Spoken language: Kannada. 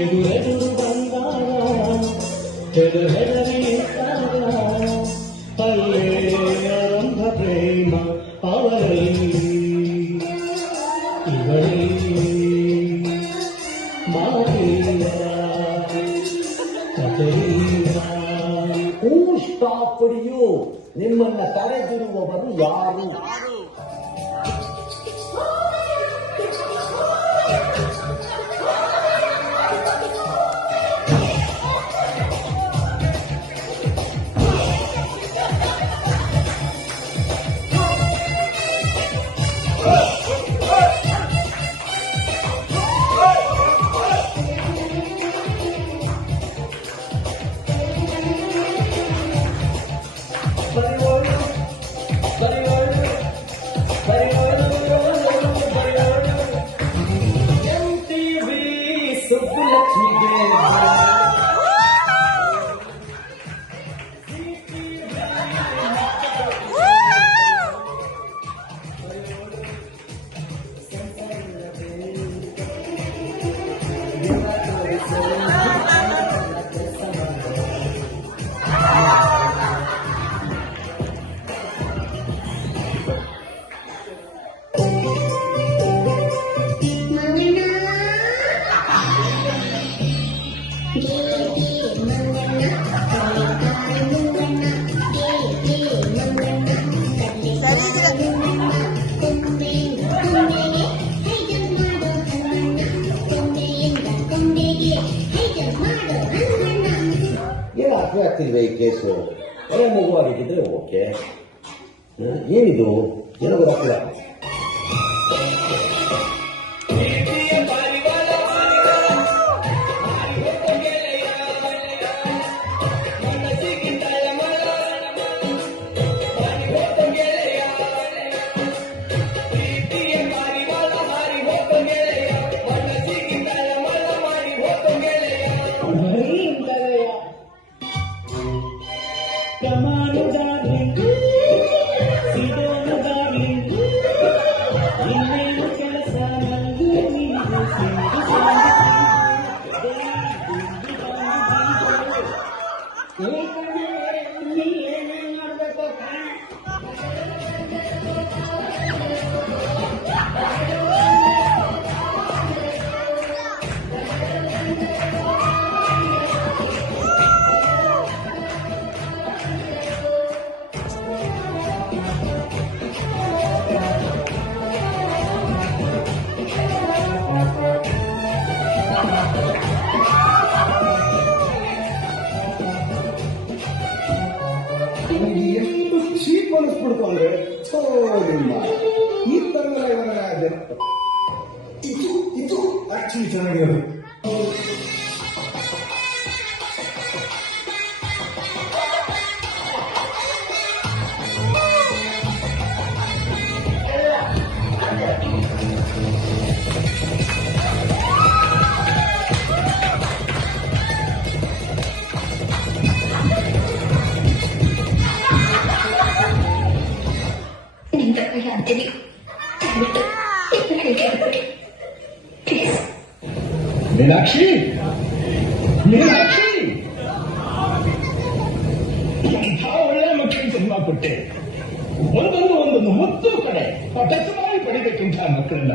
ಎದುರೆದುರು ಬಂದಾಗ ಹೆದರಿದಾಗ ಅಲ್ಲೇ ಆರಂಭ ಪ್ರೇಮ ಅವರಲ್ಲಿ ಇವರಲ್ಲಿ ಮಾತಿಲ್ಲ ಕಥೆಯಿಲ್ಲ. ಹೂ ಸ್ಟಾಪ್ ಫಾರ್ ನಿಮ್ಮನ್ನ ಕರೆದಿರುವವರು ಯಾರು? ಏನು ಅರ್ಥ ಆಗ್ತಿಲ್ವೇ ಈ ಕೇಸು? ಒಳ್ಳೆ ಮಗುವಾಗಿದ್ದರೆ ಓಕೆ, ಏನಿದು ಏನೋ ಗೊತ್ತಾಗ್ತಿಲ್ಲ. ಎಷ್ಟು ಚೀಪ್ ಅನಿಸ್ಬಿಡ್ತು ಅಂದ್ರೆ ಈ ತರ ಇದು ಆಕ್ಚುಲಿ ಚೆನ್ನಾಗಿರೋದು. ಮೀನಾಕ್ಷಿ, ಮೀನಾಕ್ಷಿ, ಎಂಥ ಒಳ್ಳೆ ಮಕ್ಕಳಿಗೆ ಜನ್ಮ ಕೊಟ್ಟೆ. ಒಂದೊಂದು ಮುತ್ತು ಕಡೆ ಟಚ್ ಮಾಡಿ ಪಡಿಬೇಕಿಂತ ಮಕ್ಕಳನ್ನ